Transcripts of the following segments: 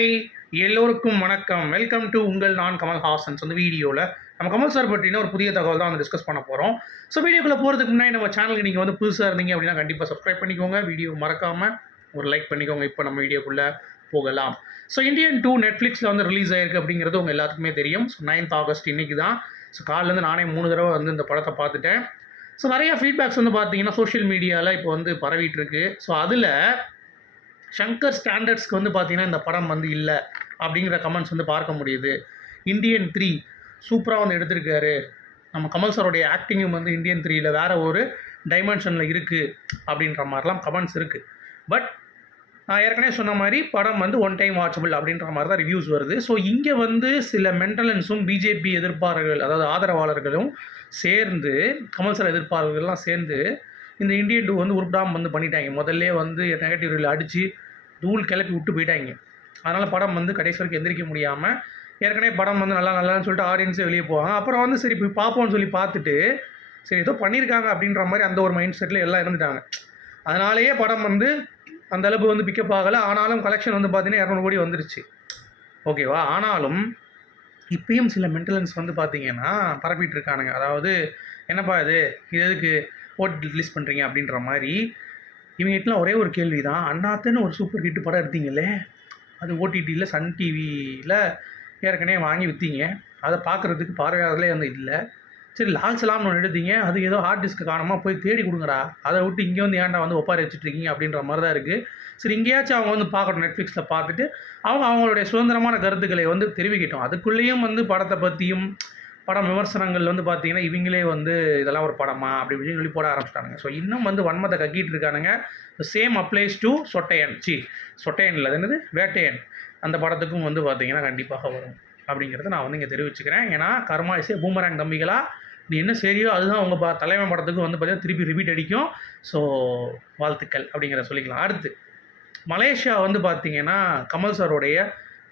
Hi எல்லோருக்கும் வணக்கம். Welcome to உங்கள் நான் கமல் ஹாசன்ஸ் அந்த வீடியோவில் நம்ம கமல் சார் பற்றின ஒரு புதிய தகவல் தான் வந்து டிஸ்கஸ் பண்ண போகிறோம் ஸோ வீடியோக்குள்ளே போகிறதுக்கு முன்னாடி நம்ம சேனலுக்கு நீங்கள் வந்து புதுசாக இருந்தீங்க அப்படின்னா கண்டிப்பாக சப்ஸ்கிரைப் பண்ணிக்கோங்க. வீடியோ மறக்காமல் ஒரு லைக் பண்ணிக்கோங்க. இப்போ நம்ம வீடியோக்குள்ளே போகலாம். ஸோ இந்தியன் டூ நெட்ஃப்ளிக்ஸில் வந்து ரிலீஸ் ஆயிருக்கு அப்படிங்கிறது உங்கள் எல்லாத்துக்குமே தெரியும். ஸோ நைன்த் ஆகஸ்ட் இன்னைக்கு தான். ஸோ காலிலேருந்து நானே மூணு தடவை வந்து இந்த படத்தை பார்த்துட்டேன். ஸோ நிறைய ஃபீட்பேக்ஸ் வந்து பார்த்தீங்கன்னா சோஷியல் மீடியாவில் இப்போ வந்து பரவிட்டு இருக்கு. ஸோ அதில் ஷங்கர் ஸ்டாண்டர்ட்ஸ்க்கு வந்து பார்த்தீங்கன்னா இந்த படம் வந்து இல்லை அப்படிங்கிற கமெண்ட்ஸ் வந்து பார்க்க முடியுது. இந்தியன் த்ரீ சூப்பராக வந்து எடுத்திருக்காரு. நம்ம கமல் சாரோடைய ஆக்டிங்கும் வந்து இந்தியன் த்ரீயில் வேறு ஒரு டைமென்ஷனில் இருக்குது அப்படின்ற மாதிரிலாம் கமெண்ட்ஸ் இருக்குது பட் நான் ஏற்கனவே சொன்ன மாதிரி படம் வந்து ஒன் டைம் வாட்சபிள் அப்படின்ற மாதிரி தான் ரிவ்யூஸ் வருது. ஸோ இங்கே வந்து சில மென்டலன்ஸும் பிஜேபி எதிர்ப்பாளர்கள் அதாவது ஆதரவாளர்களும் சேர்ந்து கமல் சார் எதிர்ப்பாளர்கள்லாம் சேர்ந்து இந்த இந்தியன் டூ வந்து உருப்பிடாமல் வந்து பண்ணிட்டாங்க. முதல்ல வந்து நெகட்டிவ் ரீல் அடித்து தூள் கிளப்பி விட்டு போயிட்டாங்க. அதனால் படம் வந்து கடைசி வரைக்கும் எந்திரிக்க முடியாமல் ஏற்கனவே படம் வந்து நல்லா நல்லான்னு சொல்லிட்டு ஆடியன்ஸே வெளியே போவாங்க. அப்புறம் வந்து சரி போய் பார்ப்போம்னு சொல்லி பார்த்துட்டு சரி ஏதோ பண்ணியிருக்காங்க அப்படின்ற மாதிரி அந்த ஒரு மைண்ட் செட்டில் எல்லாம் இருந்துட்டாங்க. அதனாலேயே படம் வந்து அந்த அளவு வந்து பிக்கப் ஆகலை. ஆனாலும் கலெக்ஷன் வந்து பார்த்தீங்கன்னா இரநூறு கோடி வந்துருச்சு. ஓகேவா ஆனாலும் இப்பயும் சில மென்டலன்ஸ் வந்து பார்த்தீங்கன்னா பரப்பிட்டு இருக்கானுங்க. அதாவது என்னப்பா இது? இது எதுக்கு? போட்டு ரிலீஸ் பண்ணுறீங்க அப்படின்ற மாதிரி இவங்ககிட்டலாம் ஒரே ஒரு கேள்வி தான் அண்ணாத்துன்னு ஒரு சூப்பர் ஹிட் படம் எடுத்தீங்களே அது ஓடிடியில் சன் டிவியில் ஏற்கனவே வாங்கி விற்றீங்க அதை பார்க்குறதுக்கு பார்வையாளர்களே வந்து இல்லை. சரி லால் சலாம்னு ஒன்று எடுத்தீங்க. அது ஏதோ ஹார்ட் டிஸ்க்கு காரணமாக போய் தேடி கொடுங்கடா. அதை விட்டு இங்கே வந்து ஏன்டா வந்து ஒப்பாரி வச்சுட்டு இருக்கீங்க அப்படின்ற மாதிரி தான் இருக்குது சரி இங்கேயாச்சும் அவங்க வந்து பார்க்கணும் நெட்ஃப்ளிக்ஸில் பார்த்துட்டு அவங்க அவங்களுடைய சுதந்திரமான கருத்துக்களை வந்து தெரிவிக்கட்டும். அதுக்குள்ளேயும் வந்து படத்தை பற்றியும் படம் விமர்சனங்கள் வந்து பார்த்தீங்கன்னா இவங்களே வந்து இதெல்லாம் ஒரு படமா அப்படி இப்படின்னு சொல்லி போட ஆரம்பிச்சிட்டானுங்க. ஸோ இன்னும் வந்து வன்மத்தை கக்கிட்டு இருக்கானுங்க. சேம் அப்ளைஸ் டு சொட்டையன் சி சொட்டையன் இல்லை. அது என்னது? வேட்டையன் அந்த படத்துக்கும் வந்து பார்த்தீங்கன்னா கண்டிப்பாக வரும் அப்படிங்கிறத நான் வந்து இங்கே தெரிவிச்சுக்கிறேன். ஏன்னா கர்மா இசை பூமராங் தம்பிகளா நீ என்ன சரியோ அதுதான் உங்கள் பா தலைமை படத்துக்கும் வந்து பார்த்திங்கன்னா திருப்பி ரிப்பீட் அடிக்கும். ஸோ வாழ்த்துக்கள் அப்படிங்கிறத சொல்லிக்கலாம். அடுத்து மலேசியா வந்து பார்த்தீங்கன்னா கமல் சாரோடைய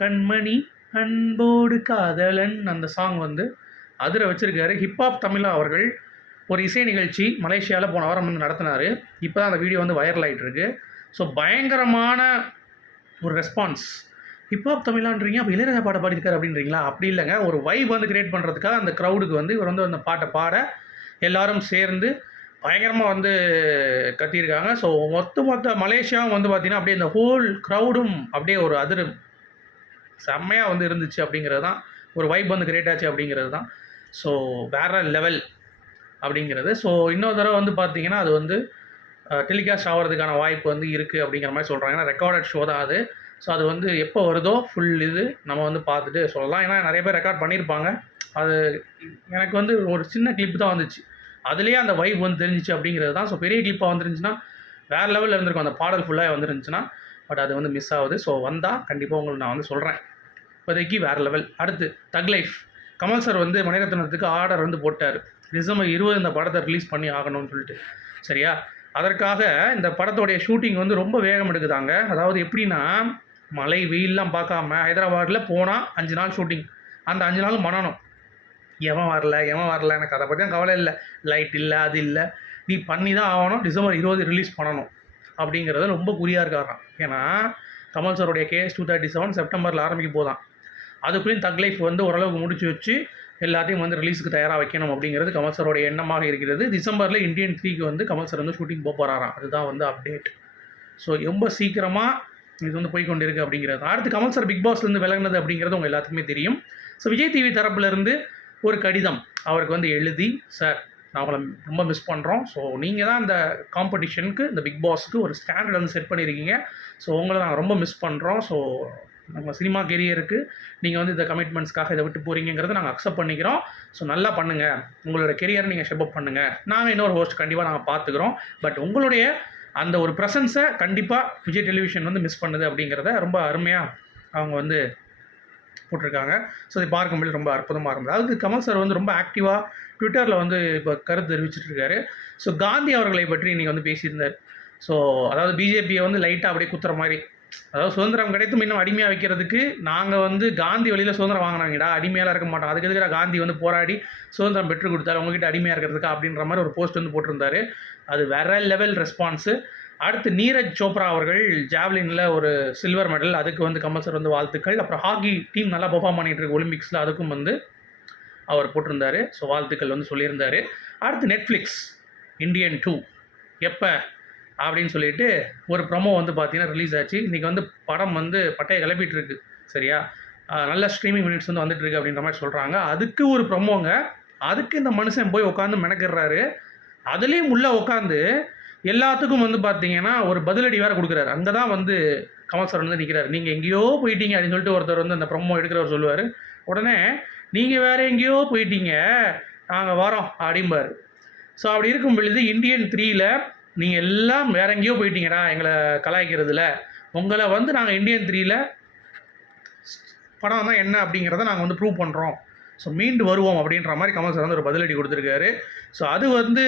கண்மணி அன்போடு காதலன் அந்த சாங் வந்து அதில் வச்சுருக்காரு. ஹிப்ஹாப் தமிழா அவர்கள் ஒரு இசை நிகழ்ச்சி மலேசியாவில் போன வாரம் வந்து நடத்தினார். இப்போ தான் அந்த வீடியோ வந்து வைரல் ஆகிட்டுருக்கு ஸோ பயங்கரமான ஒரு ரெஸ்பான்ஸ் ஹிப்ஹாப் தமிழான்றீங்க அப்போ இளையராஜா பாட்டை பாடியிருக்காரு அப்படின்றீங்களா? அப்படி இல்லைங்க. ஒரு வைப் வந்து கிரியேட் பண்ணுறதுக்காக அந்த க்ரௌடுக்கு வந்து இவர் வந்து அந்த பாட்டை பாட எல்லாரும் சேர்ந்து பயங்கரமாக வந்து கத்தியிருக்காங்க. ஸோ மொத்த மொத்த மலேசியாவும் வந்து பார்த்திங்கன்னா அப்படியே இந்த ஹோல் க்ரௌடும் அப்படியே ஒரு அதிரும். செம்மையாக வந்து இருந்துச்சு அப்படிங்கிறது தான் ஒரு வைப் வந்து கிரியேட் ஆச்சு அப்படிங்கிறது தான் ஸோ வேற லெவல் அப்படிங்கிறது. ஸோ இன்னொரு தடவை வந்து பார்த்தீங்கன்னா அது வந்து டெலிகாஸ்ட் ஆகிறதுக்கான வாய்ப்பு வந்து இருக்குது அப்படிங்கிற மாதிரி சொல்கிறாங்க ஏன்னா ரெக்கார்டட் ஷோ தான் அது. ஸோ அது வந்து எப்போ வருதோ ஃபுல் இது நம்ம வந்து பார்த்துட்டு சொல்லலாம். ஏன்னா நிறைய பேர் ரெக்கார்ட் பண்ணியிருப்பாங்க அது எனக்கு வந்து ஒரு சின்ன கிளிப் தான் வந்துச்சு. அதுலேயே அந்த வைப் வந்து தெரிஞ்சிச்சு அப்படிங்கிறது தான். ஸோ பெரிய கிளிப்பாக வந்துருந்துச்சுன்னா வேறு லெவலில் இருந்திருக்கும். அந்த பாடல் ஃபுல்லாக வந்துருந்துச்சுன்னா பட் அது வந்து மிஸ் ஆகுது. ஸோ வந்தால் கண்டிப்பாக உங்களுக்கு நான் வந்து சொல்கிறேன் இப்போதைக்கு வேறு லெவல் அடுத்து தக் லைஃப் கமல் சார் வந்து மணிரத்னத்துக்கு ஆர்டர் வந்து போட்டார். டிசம்பர் இருபது இந்த படத்தை ரிலீஸ் பண்ணி ஆகணும்னு சொல்லிட்டு. சரியா? அதற்காக இந்த படத்தோடைய ஷூட்டிங் வந்து ரொம்ப வேகம் எடுக்குதாங்க. அதாவது எப்படின்னா மழை வெயிலெலாம் பார்க்காம ஹைதராபாத்தில் போனால் அஞ்சு நாள் ஷூட்டிங் அந்த அஞ்சு நாள் மனணும் எவன் வரல எவன் வரல எனக்கு அதை பற்றியும் கவலை இல்லை. லைட் இல்லை அது இல்லை. நீ பண்ணி தான் ஆகணும் டிசம்பர் இருபது ரிலீஸ் பண்ணணும். அப்படிங்கிறது ரொம்ப குறியாக இருக்காராம். ஏன்னா கமல் சாருடைய கேஎஸ் டூ தேர்ட்டி செவன் செப்டம்பரில் ஆரம்பிக்க போதான். அதுக்குள்ளேயும் தக் லைஃப் வந்து ஓரளவுக்கு முடிச்சு வச்சு எல்லாத்தையும் வந்து ரிலீஸுக்கு தயாராக வைக்கணும் அப்படிங்கிறது கமல் சாரோடைய எண்ணமாக இருக்கிறது. டிசம்பரில் இந்தியன் த்ரீக்கு வந்து கமல் சார் வந்து ஷூட்டிங் போக போகிறாராம் அதுதான் வந்து அப்டேட் ஸோ ரொம்ப சீக்கிரமாக இது வந்து போய் அப்படிங்கிறது. அடுத்து கமல் சார் பிக் பாஸ்லேருந்து விலகினது அப்படிங்கிறது உங்கள் எல்லாத்துக்குமே தெரியும். ஸோ விஜய் டிவி தரப்புலேருந்து ஒரு கடிதம் அவருக்கு வந்து எழுதி சார் நான் உங்களை ரொம்ப மிஸ் பண்ணுறோம் ஸோ நீங்கள் தான் இந்த காம்படிஷனுக்கு இந்த பிக் பாஸ்க்கு ஒரு ஸ்டாண்டர்ட் வந்து செட் பண்ணியிருக்கீங்க ஸோ உங்களை நாங்கள் ரொம்ப மிஸ் பண்ணுறோம் ஸோ நம்ம சினிமா கெரியருக்கு நீங்கள் வந்து இந்த கமிட்மெண்ட்ஸ்க்காக இதை விட்டு போகிறீங்கிறத நாங்கள் அக்செப்ட் பண்ணிக்கிறோம். ஸோ நல்லா பண்ணுங்கள் உங்களோட கெரியரை நீங்கள் ஷெப்அப் பண்ணுங்கள் நாங்கள் இன்னொரு ஹோஸ்ட் கண்டிப்பாக நாங்கள் பார்த்துக்குறோம். பட் உங்களுடைய அந்த ஒரு ப்ரெசன்ஸை கண்டிப்பாக விஜய் டெலிவிஷன் வந்து மிஸ் பண்ணுது அப்படிங்கிறத ரொம்ப அருமையாக அவங்க வந்து போட்டிருக்காங்க. ஸோ இதை பார்க்கும்போது ரொம்ப அற்புதமாக இருந்தது. அதாவது கமல் சார் வந்து ரொம்ப ஆக்டிவாக ட்விட்டரில் வந்து இப்போ கருத்து தெரிவிச்சிட்டு இருக்காரு ஸோ காந்தி அவர்களை பற்றி நீங்கள் வந்து பேசியிருந்தார். ஸோ அதாவது பிஜேபியை வந்து லைட்டாக அப்படியே குத்துற மாதிரி அதாவது சுதந்திரம் கிடைத்தும் இன்னும் அடிமையாக வைக்கிறதுக்கு நாங்கள் வந்து காந்தி வழியில் சுதந்திரம் வாங்கினாங்கடா அடிமையாக இருக்க மாட்டோம். அதுக்கு எதுக்குடா காந்தி வந்து போராடி சுதந்திரம் பெற்றுக் கொடுத்தாரு? உங்ககிட்ட அடிமையாக இருக்கிறதுக்கு? அப்படின்ற மாதிரி ஒரு போஸ்ட் வந்து போட்டிருந்தாரு. அது வேற லெவல் ரெஸ்பான்ஸு அடுத்து நீரஜ் சோப்ரா அவர்கள் ஜாவ்லினில் ஒரு சில்வர் மெடல் அதுக்கு வந்து கம்பல்சர் வந்து வாழ்த்துக்கள். அப்புறம் ஹாக்கி டீம் நல்லா பெர்ஃபார்ம் பண்ணிகிட்டு இருக்கு ஒலிம்பிக்ஸில் அதுக்கும் வந்து அவர் போட்டிருந்தாரு. ஸோ வாழ்த்துக்கள் வந்து சொல்லியிருந்தார். அடுத்து நெட்ஃப்ளிக்ஸ் இந்தியன் டூ எப்போ? அப்படின்னு சொல்லிட்டு ஒரு ப்ரொமோ வந்து பார்த்தீங்கன்னா ரிலீஸ் ஆச்சு. இன்றைக்கி வந்து படம் வந்து பட்டையை கிளப்பிட்டு இருக்கு சரியா நல்ல ஸ்ட்ரீமிங் மினிட்ஸ் வந்து வந்துட்டு இருக்கு அப்படின்ற மாதிரி சொல்கிறாங்க அதுக்கு ஒரு ப்ரொமோங்க அதுக்கு இந்த மனுஷன் போய் உட்காந்து மெனக்கிடுறாரு. அதுலேயும் உள்ளே உட்காந்து எல்லாத்துக்கும் வந்து பார்த்தீங்கன்னா ஒரு பதிலடி வேறு கொடுக்குறாரு. அங்கே தான் வந்து கமல் சார் வந்து நிற்கிறாரு நீங்கள் எங்கேயோ போயிட்டீங்க அப்படின்னு சொல்லிட்டு ஒருத்தர் வந்து அந்த ப்ரொமோ எடுக்கிறவர் சொல்லுவார். உடனே நீங்கள் வேறு எங்கேயோ போயிட்டீங்க. நாங்கள் வரோம் அப்படிம்பார். ஸோ அப்படி இருக்கும் பொழுது இந்தியன் த்ரீயில் நீங்கள் எல்லாம் வேற எங்கேயோ போயிட்டீங்கடா எங்களை கலாய்க்கிறதுல. உங்களை வந்து நாங்கள் இந்தியன் த்ரீயில் படம் தான் என்ன அப்படிங்கிறத நாங்கள் வந்து ப்ரூவ் பண்ணுறோம் ஸோ மீண்டு வருவோம் அப்படின்ற மாதிரி கமல் சார் வந்து ஒரு பதிலடி கொடுத்துருக்காரு. ஸோ அது வந்து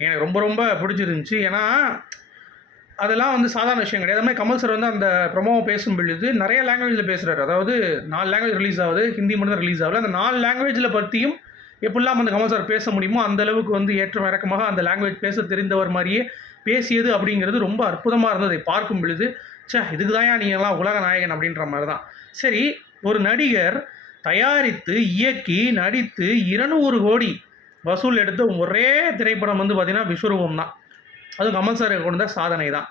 எனக்கு ரொம்ப ரொம்ப பிடிச்சிருந்துச்சி. ஏன்னா அதெல்லாம் வந்து சாதாரண விஷயம் கிடையாது. அது மாதிரி கமல் சார் வந்து அந்த ப்ரொமோவை பேசும் பொழுது நிறைய லாங்குவேஜில் பேசுகிறாரு அதாவது நாலு லாங்குவேஜ் ரிலீஸ் ஆகுது ஹிந்தி மட்டும் தான் ரிலீஸ் ஆகுது அந்த நாலு லாங்குவேஜில் பற்றியும் எப்படிலாம் வந்து கமல் சார் பேச முடியுமோ அந்த அளவுக்கு வந்து ஏற்ற இறக்கமாக அந்த லாங்குவேஜ் பேச தெரிந்தவர் மாதிரியே பேசியது அப்படிங்கிறது ரொம்ப அற்புதமாக இருந்ததை பார்க்கும் பொழுது சே இதுக்கு தான் நீங்கள்லாம் உலக நாயகன் அப்படின்ற மாதிரி தான் சரி ஒரு நடிகர் தயாரித்து இயக்கி நடித்து இருநூறு கோடி வசூல் எடுத்த ஒரே திரைப்படம் வந்து பார்த்திங்கன்னா விஸ்வரூபம் தான் அதுவும் கமல் சார் கொண்ட சாதனை தான்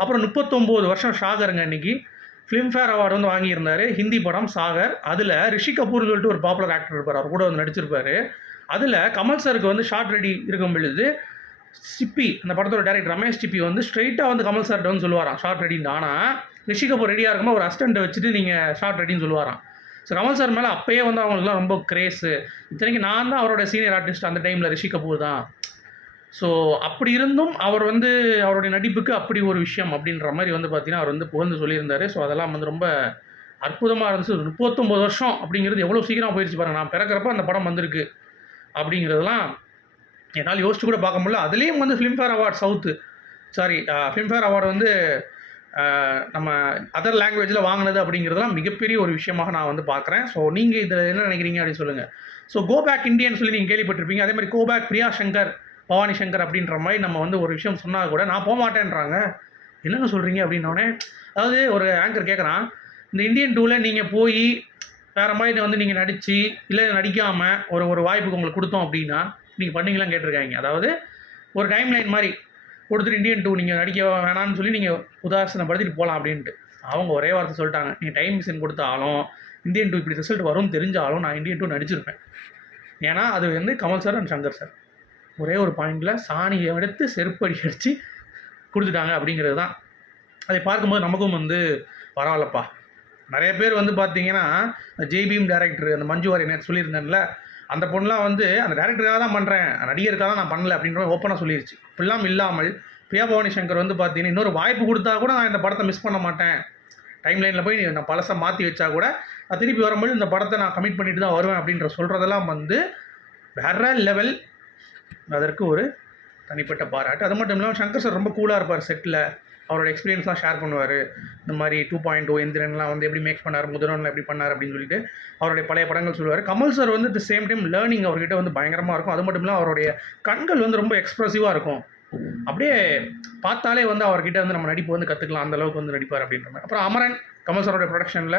அப்புறம் முப்பத்தொம்போது வருஷம் ஷாகருங்க இன்றைக்கி ஃபிலிம்ஃபேர் அவார்டு வந்து வாங்கியிருந்தார். ஹிந்தி படம் சாகர் அதில் ரிஷி கபூர்னு சொல்லிட்டு ஒரு பாப்புலர் ஆக்டர் இருப்பார். அவர் கூட வந்து நடிச்சிருப்பார். அதில் கமல் சாருக்கு வந்து ஷார்ட் ரெடி இருக்கும் பொழுது சிப்பி அந்த படத்தோட டேரக்டர் ரமேஷ் சிப்பி வந்து ஸ்ட்ரைட்டாக வந்து கமல் சார்கிட்ட வந்து சொல்லுவாராம். ஷார்ட் ரெடின்னு ஆனால் ரிஷி கபூர் ரெடியாக இருக்கும்போது ஒரு அஸ்டண்ட்டை வச்சுட்டு நீங்கள் ஷார்ட் ரெடின்னு சொல்லுவாராம். ஸோ கமல் சார் மேலே அப்போயே வந்து அவங்களுக்குலாம் ரொம்ப கிரேஸு இத்தனைக்கு நான் தான் அவரோட சீனியர் ஆர்டிஸ்ட் அந்த டைமில் ரிஷி கபூர் தான். ஸோ அப்படி இருந்தும் அவர் வந்து அவருடைய நடிப்புக்கு அப்படி ஒரு விஷயம் அப்படின்ற மாதிரி வந்து பார்த்தீங்கன்னா அவர் வந்து புகழ்ந்து சொல்லியிருந்தாரு. ஸோ அதெல்லாம் வந்து ரொம்ப அற்புதமாக இருந்துச்சு. முப்பத்தொம்பது வருஷம் அப்படிங்கிறது எவ்வளோ சீக்கிரம் போயிடுச்சு பாருங்க. நான் பிறக்கிறப்ப அந்த படம் வந்திருக்கு அப்படிங்கிறதெல்லாம் என்னால் யோசிச்சு கூட பார்க்க முடியல. அதுலேயும் வந்து Filmfare award south sorry Filmfare award வந்து நம்ம அதர் லாங்குவேஜில் வாங்கினது அப்படிங்கிறதுலாம் மிகப்பெரிய ஒரு விஷயமாக நான் வந்து பார்க்குறேன் ஸோ நீங்கள் இதில் என்ன நினைக்கிறீங்க அப்படின்னு சொல்லுங்கள் ஸோ கோ பேக் சொல்லி நீங்கள் கேள்விப்பட்டிருப்பீங்க. அதே மாதிரி கோ பேக் பிரியா சங்கர் பவானி சங்கர் அப்படின்ற மாதிரி நம்ம வந்து ஒரு விஷயம் சொன்னால் கூட நான் போக மாட்டேன்றாங்க என்னங்க சொல்கிறீங்க அப்படின்னோடனே அதாவது ஒரு ஆங்கர் கேட்குறான் இந்த இந்தியன் டூவில் நீங்கள் போய் வேறு மாதிரி வந்து நீங்கள் நடித்து இல்லை நடிக்காமல் ஒரு ஒரு வாய்ப்புக்கு உங்களுக்கு கொடுத்தோம் அப்படின்னா நீங்கள் பண்ணீங்களான்னு கேட்டிருக்காங்க. அதாவது ஒரு டைம் லைன் மாதிரி கொடுத்துட்டு இந்தியன் டூ நீங்கள் நடிக்க வேணாம்னு சொல்லி நீங்கள் உதாசனப்படுத்திட்டு போகலாம் அப்படின்ட்டு. அவங்க ஒரே வார்த்தை சொல்லிட்டாங்க நீங்கள் டைம் மிஷின் கொடுத்தாலும் இந்தியன் டூ இப்படி ரிசல்ட் வரும்னு தெரிஞ்சாலும் நான் இந்தியன் டூ நடிச்சிருப்பேன். ஏன்னா அது வந்து Kamal sir and Shankar sir ஒரே ஒரு பாயிண்டில் சாணியை எடுத்து செருப்படி அடித்து கொடுத்துட்டாங்க அப்படிங்கிறது தான். அதை பார்க்கும்போது நமக்கும் வந்து பரவாயில்லப்பா. நிறைய பேர் வந்து பார்த்தீங்கன்னா ஜெய்பீம் டேரக்டர் அந்த மஞ்சு வாரி நேற்று சொல்லியிருந்தேன்ல அந்த பொண்ணுலாம் வந்து அந்த டேரக்டருக்காக தான் பண்ணுறேன் நடிகருக்காக தான் நான் பண்ணல. அப்படின்ற ஓப்பனாக சொல்லிடுச்சு இப்படிலாம் இல்லாமல் பிரியா பவானி சங்கர் வந்து பார்த்தீங்கன்னா இன்னொரு வாய்ப்பு கொடுத்தா கூட நான் இந்த படத்தை மிஸ் பண்ண மாட்டேன். டைம் லைனில் போய் நான் பழசை மாற்றி வச்சா கூட நான் திருப்பி வரும்போது இந்த படத்தை நான் கமிட் பண்ணிட்டு தான் வருவேன் அப்படின்ற சொல்கிறதெல்லாம் வந்து வேற லெவல் அதற்கு ஒரு தனிப்பட்ட பாராட்டு. அது மட்டும் இல்லாமல் சங்கர் சார் ரொம்ப கூலாக இருப்பார் செட்டில் அவரோட எக்ஸ்பீரியன்ஸ்லாம் ஷேர் பண்ணுவார். இந்த மாதிரி டூ பாயிண்ட் டூ oh எந்திரன்லாம் வந்து எப்படி மேக் பண்ணார் முதல்வனில் எப்படி பண்ணார் அப்படின்னு சொல்லிட்டு அவருடைய பழைய படங்கள் சொல்லுவார். கமல் சார் வந்து தி சேம் டைம் லேர்னிங் அவர்கிட்ட வந்து பயங்கரமாக இருக்கும். அது மட்டும் இல்லாமல் அவருடைய கண்கள் வந்து ரொம்ப எக்ஸ்ப்ரெசிவாக இருக்கும். அப்படியே பார்த்தாலே வந்து அவர்கிட்ட வந்து நம்ம நடிப்பு வந்து கற்றுக்கலாம் அந்த அளவுக்கு வந்து நடிப்பார் அப்படின்ற மாதிரி. அப்புறம் அமரன் கமல் சாரோட ப்ரொடக்ஷனில்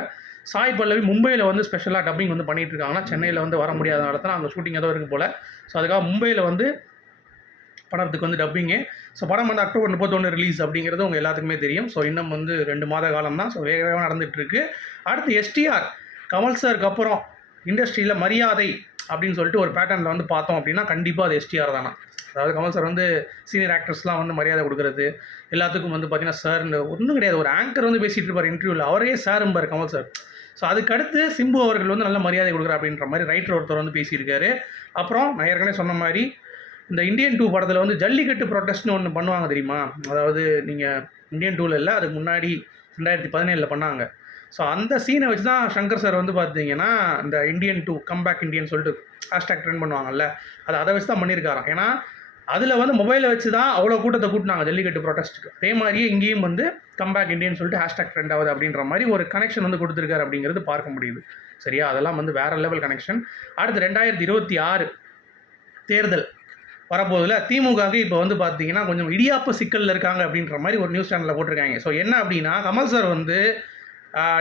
சாய் பல்லவி மும்பையில் வந்து ஸ்பெஷலாக டப்பிங் வந்து பண்ணிட்டு இருக்காங்கன்னா சென்னையில் வந்து வர முடியாதனால தான் அங்கே ஷூட்டிங் ஏதோ இருக்குது போல். ஸோ அதுக்காக மும்பையில் வந்து படத்துக்கு வந்து டப்பிங்கு ஸோ படம் வந்து அக்டோபர் முப்பத்தொன்று ரிலீஸ் அப்படிங்கிறது உங்கள் எல்லாத்துக்குமே தெரியும். ஸோ இன்னும் வந்து ரெண்டு மாத காலம் தான். ஸோ வேக வேகமாக நடந்துகிட்ருக்கு அடுத்து எஸ்டிஆர் கமல் சாருக்கு அப்புறம் இண்டஸ்ட்ரியில் மரியாதை அப்படின்னு சொல்லிட்டு ஒரு பேட்டர்னில் வந்து பார்த்தோம் அப்படின்னா கண்டிப்பாக அது எஸ்டிஆர் தானே? அதாவது கமல் சார் வந்து சீனியர் ஆக்டர்ஸ்லாம் வந்து மரியாதை கொடுக்குறது எல்லாத்துக்கும் வந்து பார்த்தீங்கன்னா சார்னு ஒன்றும் கிடையாது. ஒரு ஆங்கர் வந்து பேசிகிட்டு இருப்பார் இன்டர்வியூவில் அவரே சாரும்பார் கமல் சார் ஸோ அதுக்கடுத்து சிம்பு அவர்கள் வந்து நல்ல மரியாதை கொடுக்குற அப்படின்ற மாதிரி ரைட்டர் ஒருத்தர் வந்து பேசியிருக்காரு. அப்புறம் நான் ஏற்கனவே சொன்ன மாதிரி இந்த இந்தியன் டூ படத்தில் வந்து ஜல்லிக்கட்டு ப்ரொட்டஸ்ட்னு ஒன்று பண்ணுவாங்க தெரியுமா? அதாவது நீங்கள் இந்தியன் டூவில் இல்லை அதுக்கு முன்னாடி ரெண்டாயிரத்தி பதினேழில் பண்ணாங்க. ஸோ அந்த சீனை வச்சு தான் சங்கர் சார் வந்து பார்த்தீங்கன்னா இந்த இந்தியன் டூ கம்பேக் இந்தியன் சொல்லிட்டு ஹேஷ்டாக் ட்ரெண்ட் பண்ணுவாங்கல்ல அது அதை வச்சு தான் பண்ணியிருக்காராம். ஏன்னா அதில் வந்து மொபைலை வச்சு தான் அவ்வளோ கூட்டத்தை கூட்டினாங்க ஜல்லிக்கட்டு ப்ரொடெஸ்ட்டுக்கு அதே மாதிரியே இங்கேயும் வந்து கம்பேக் இண்டியன் சொல்லிட்டு ஹேஷ்டாக் ட்ரெண்ட் ஆகுது அப்படின்ற மாதிரி ஒரு கனெக்ஷன் வந்து கொடுத்துருக்காரு அப்படிங்கிறது பார்க்க முடியுது. சரியா? அதெல்லாம் வந்து வேற லெவல் கனெக்ஷன் அடுத்து ரெண்டாயிரத்தி இருபத்தி ஆறு தேர்தல் வரப்போதில் திமுகவுக்கு இப்போ வந்து பார்த்தீங்கன்னா கொஞ்சம் இடியாப்ப சிக்கலில் இருக்காங்க அப்படின்ற மாதிரி ஒரு நியூஸ் சேனலில் போட்டிருக்காங்க. ஸோ என்ன அப்படின்னா கமல் சார் வந்து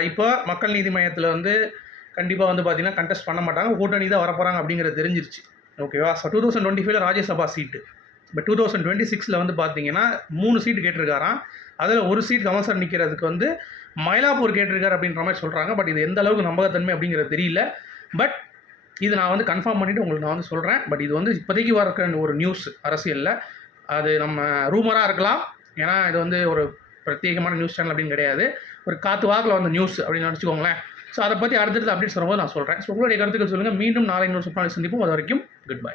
இப்போ மக்கள் நீதி மையத்தில் வந்து கண்டிப்பாக வந்து பார்த்தீங்கன்னா கண்டெஸ்ட் பண்ண மாட்டாங்க கூட்டணி தான் வரப்போகிறாங்க அப்படிங்கிறது தெரிஞ்சிருச்சு. ஓகேவா ஸோ டூ தௌசண்ட் டுவெண்ட்டி ஃபைவ்ல ராஜ்யசபா சீட்டு. இப்போ டூ தௌசண்ட் டுவெண்ட்டி சிக்ஸில் வந்து பார்த்தீங்கன்னா மூணு சீட்டு கேட்டிருக்காராம். அதில் ஒரு சீட் கமல் சார் நிற்கிறதுக்கு வந்து மயிலாப்பூர் கேட்டிருக்காரு அப்படின்ற மாதிரி சொல்கிறாங்க பட் இது எந்த அளவுக்கு நம்பகத்தன்மை அப்படிங்கிறது தெரியல. பட் இது நான் வந்து கன்ஃபார்ம் பண்ணிவிட்டு உங்களுக்கு நான் வந்து சொல்கிறேன் பட் இது வந்து இப்போதைக்கு வர ஒரு நியூஸ் அரசியலில். அது நம்ம ரூமராக இருக்கலாம். ஏன்னா இது வந்து ஒரு பிரத்யேகமான நியூஸ் சேனல் அப்படின்னு கிடையாது. ஒரு காத்து வாக்கில் வந்த நியூஸ் அப்படின்னு நினச்சிக்கோங்களேன். ஸோ அதை பற்றி அடுத்தடுத்து அப்டேட்ஸ் வரும்போது நான் சொல்கிறேன் ஸோ உங்களுடைய கருத்துக்கள் சொல்லுங்கள் மீண்டும் நாளை இன்னொரு சுற்றாலை சந்திப்போம். அது வரைக்கும் குட் பை